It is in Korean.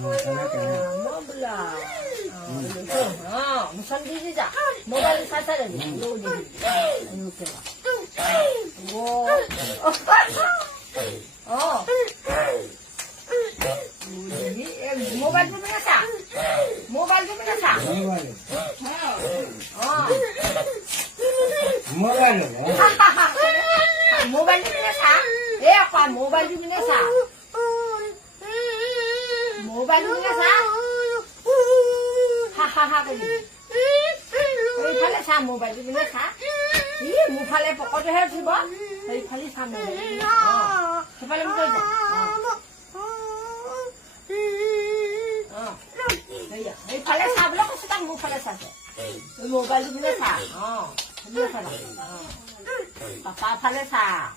몰라. 무슨 일이자. 모바일 사살은 이렇게 봐. 오. 모바일 좀 해놨어. 모바일 좀 해놨어. 모바일 좀 해놨어. 애 아빠 모바일 좀 해놨어. 모바일 좀 해놨어. 하하하 그지. 여기 팔레 사 모바일 좀 해놨어. 이 무팔레 볶아줘 해야지 뭐. 여기 팔레 사 모바일. 저 팔레 묶어줘. 여기 팔레 사보려고 수당 못 팔레 사서. 여기 모바일 좀 해놨어. 팔레 사라. 아빠 팔레 사.